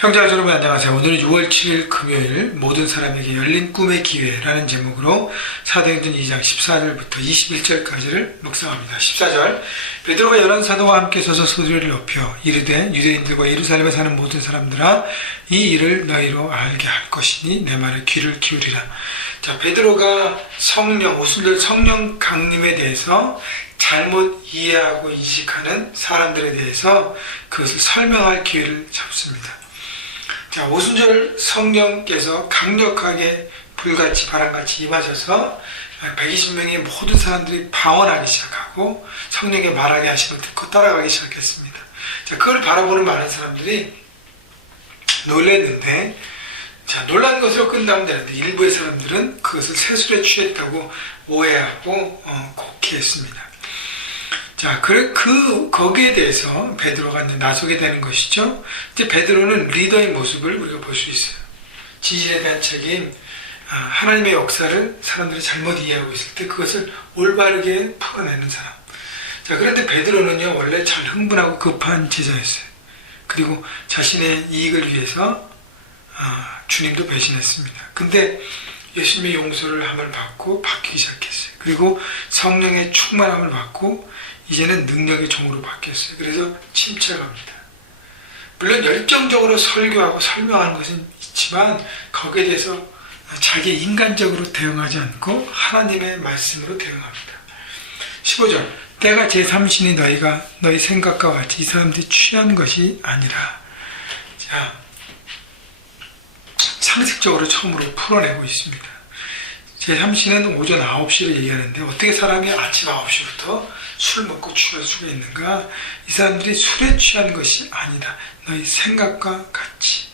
형제자 여러분 안녕하세요. 오늘은 6월 7일 금요일 모든 사람에게 열린 꿈의 기회라는 제목으로 사도행전 2장 14절부터 21절까지를 묵상합니다. 14절 베드로가 여러 사도와 함께 서서 소리를 높여 이르되 유대인들과 예루살렘에 사는 모든 사람들아 이 일을 너희로 알게 할 것이니 내 말에 귀를 기울이라. 자, 베드로가 성령, 오순절 성령 강림에 대해서 잘못 이해하고 인식하는 사람들에 대해서 그것을 설명할 기회를 잡습니다. 자, 오순절 성령께서 강력하게 불같이 바람같이 임하셔서 120명의 모든 사람들이 방언하기 시작하고 성령의 말하게 하시고 듣고 따라가기 시작했습니다. 자, 그걸 바라보는 많은 사람들이 놀랐는데, 자, 놀란 것으로 끝나면 되는데 일부의 사람들은 그것을 세술에 취했다고 오해하고 곡해했습니다. 자, 거기에 대해서 베드로가 이제 나서게 되는 것이죠. 이제 베드로는 리더의 모습을 우리가 볼 수 있어요. 진실에 대한 책임, 하나님의 역사를 사람들이 잘못 이해하고 있을 때 그것을 올바르게 풀어내는 사람. 자, 그런데 베드로는요, 원래 잘 흥분하고 급한 제자였어요. 그리고 자신의 이익을 위해서 주님도 배신했습니다. 근데 예수님의 용서를 함을 받고 바뀌기 시작했어요. 그리고 성령의 충만함을 받고 이제는 능력의 종으로 바뀌었어요. 그래서 침체합니다. 물론 열정적으로 설교하고 설명하는 것은 있지만 거기에 대해서 자기 인간적으로 대응하지 않고 하나님의 말씀으로 대응합니다. 15절 때가 제3신이 너희 생각과 같이 이 사람들이 취한 것이 아니라. 자, 상식적으로 처음으로 풀어내고 있습니다. 제3신은 오전 9시를 얘기하는데 어떻게 사람이 아침 9시부터 술 먹고 취할 수가 있는가? 이 사람들이 술에 취한 것이 아니다. 너희 생각과 같이.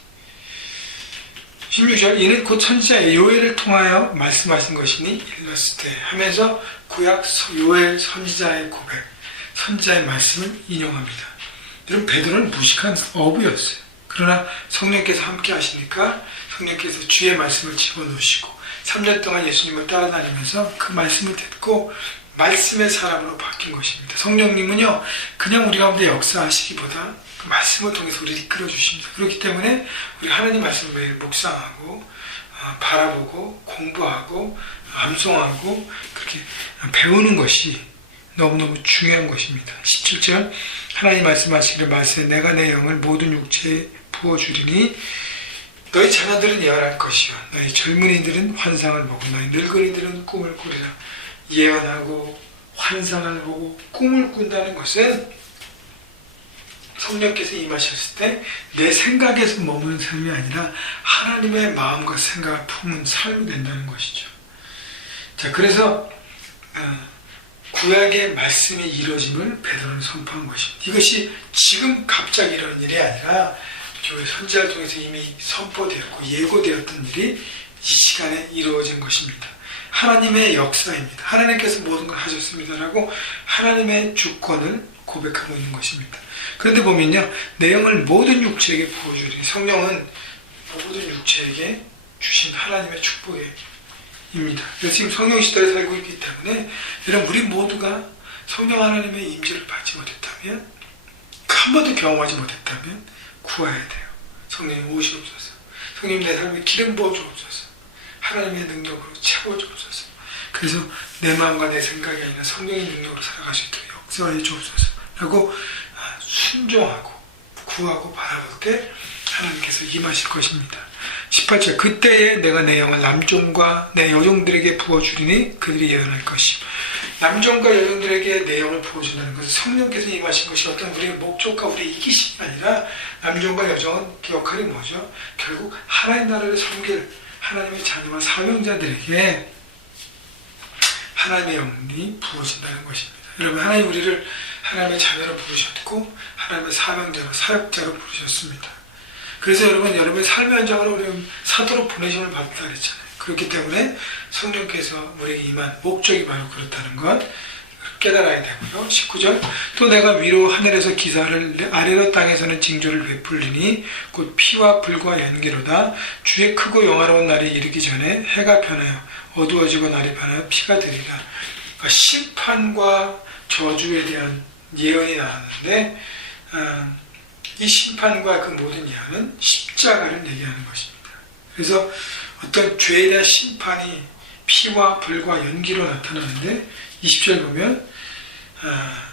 16절 이는 곧 선지자 요엘을 통하여 말씀하신 것이니 일렀으되 하면서 구약 요엘 선지자의 고백, 선지자의 말씀을 인용합니다. 여러분, 베드로는 무식한 어부였어요. 그러나 성령께서 함께 하시니까 성령께서 주의 말씀을 집어넣으시고 3년 동안 예수님을 따라다니면서 그 말씀을 듣고 말씀의 사람으로 바뀐 것입니다. 성령님은요, 그냥 우리 가운데 역사하시기보다 그 말씀을 통해서 우리를 이끌어 주십니다. 그렇기 때문에 우리 하나님 말씀을 매일 묵상하고 바라보고 공부하고 암송하고 그렇게 배우는 것이 너무너무 중요한 것입니다. 17절 하나님 말씀하시기를 말씀에 내가 내 영을 모든 육체에 부어주리니 너희 자녀들은 예언할 것이요 너희 젊은이들은 환상을 보고 너희 늙은이들은 꿈을 꾸리라. 예언하고 환상을 보고 꿈을 꾼다는 것은 성령께서 임하셨을 때 내 생각에서 머무는 삶이 아니라 하나님의 마음과 생각을 품은 삶이 된다는 것이죠. 자, 그래서 구약의 말씀의 이루어짐을 베드로는 선포한 것입니다. 이것이 지금 갑자기 이런 일이 아니라 교회 선지자를 통해서 이미 선포되었고 예고되었던 일이 이 시간에 이루어진 것입니다. 하나님의 역사입니다. 하나님께서 모든 걸 하셨습니다라고 하나님의 주권을 고백하고 있는 것입니다. 그런데 보면요, 내용을 모든 육체에게 부어주리니 성령은 모든 육체에게 주신 하나님의 축복입니다. 그래서 지금 성령 시대에 살고 있기 때문에 여러분, 우리 모두가 성령 하나님의 임재를 받지 못했다면, 한 번도 경험하지 못했다면 구해야 돼요. 성령님 오시옵소서. 성령님 내 삶에 기름 부어주옵소서. 하나님의 능력으로 채워주옵소서. 그래서 내 마음과 내 생각이 아니라 성령의 능력으로 살아갈 수 있도록 역사해 주옵소서 라고 순종하고 구하고 바라볼 때 하나님께서 임하실 것입니다. 18절 그때에 내가 내 영을 남종과 내 여종들에게 부어주리니 그들이 예언할 것임. 남종과 여종들에게 내 영을 부어준다는 것은 성령께서 임하신 것이 어떤 우리의 목적과 우리의 이기심이 아니라 남종과 여종은 그 역할이 뭐죠? 결국 하나님 나라를 섬길 하나님의 자녀와 사명자들에게 하나님의 영이 부어진다는 것입니다. 여러분, 하나님 우리를 하나님의 자녀로 부르셨고 하나님의 사명자로 사역자로 부르셨습니다. 그래서 여러분의 삶의 현장으로 우리 사도로 보내심을 받았다 그랬잖아요. 그렇기 때문에 성령께서 우리에게 임한 목적이 바로 그렇다는 것 깨달아야 되고요. 19절 또 내가 위로 하늘에서 기사를 아래로 땅에서는 징조를 베풀리니 곧 피와 불과 연기로다. 주의 크고 영화로운 날이 이르기 전에 해가 변하여 어두워지고 날이 변하여 피가 되리라. 그러니까 심판과 저주에 대한 예언이 나왔는데 이 심판과 그 모든 예언은 십자가 십자가를 얘기하는 것입니다. 그래서 어떤 죄에 대한 심판이 피와 불과 연기로 나타나는데 20절 보면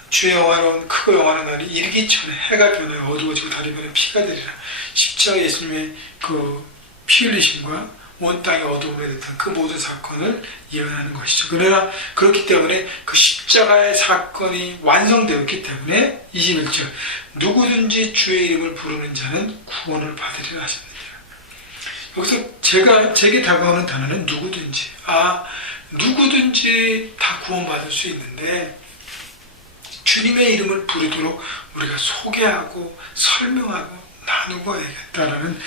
주의 영화로운 크고 영원한 날이 이르기 전에 해가 변하여 어두워지고 달이 변해 피가 되리라. 십자가 예수님의 그 피 흘리심과 온 땅이 어두움에 됐던 그 모든 사건을 예언하는 것이죠. 그러나 그렇기 때문에 그 십자가의 사건이 완성되었기 때문에 21절 누구든지 주의 이름을 부르는 자는 구원을 받으리라 하십니다. 여기서 제게 다가오는 단어는 누구든지. 누구든지 다 구원받을 수 있는데 주님의 이름을 부르도록 우리가 소개하고 설명하고 나누고 해야겠다라는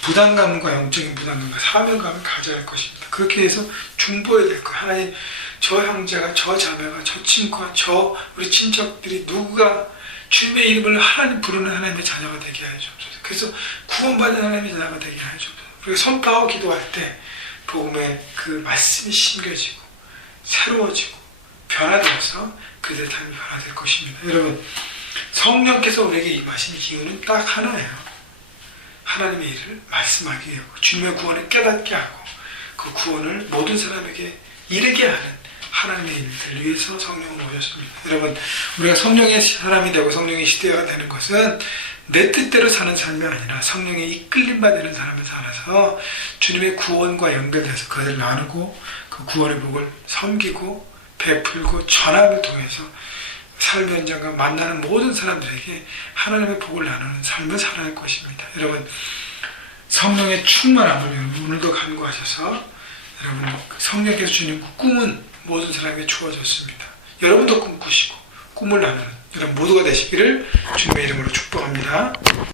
부담감과 영적인 부담감과 사명감을 가져야 할 것입니다. 그렇게 해서 중보해야 될 거예요. 하나님, 저 형제가, 저 자매가, 저 친구가, 우리 친척들이 누구가 주님의 이름을 하나님 부르는 하나님의 자녀가 되게 하여 주옵소서. 그래서 구원받은 하나님의 자녀가 되게 하여 주옵소서. 우리가 선포하고 기도할 때 복음의 그 말씀이 심겨지고 새로워지고 변화되어서 그들의 삶이 변화될 것입니다. 여러분, 성령께서 우리에게 임하신 기운은 딱 하나예요. 하나님의 일을 말씀하게 하고 주님의 구원을 깨닫게 하고 그 구원을 모든 사람에게 이르게 하는 하나님의 일들을 위해서 성령을 오셨습니다. 여러분, 우리가 성령의 사람이 되고 성령의 시대가 되는 것은 내 뜻대로 사는 삶이 아니라 성령의 이끌림받 되는 삶을 살아서 주님의 구원과 연결돼서 그것을 나누고 그 구원의 복을 섬기고 베풀고 전함을 통해서 삶의 현장과 만나는 모든 사람들에게 하나님의 복을 나누는 삶을 살아야 할 것입니다. 여러분, 성령의 충만함을 오늘도 간구하셔서 여러분 성령께서 주는 꿈은 모든 사람에게 주어졌습니다. 여러분도 꿈꾸시고 꿈을 나누는 여러분 모두가 되시기를 주님의 이름으로 축복합니다.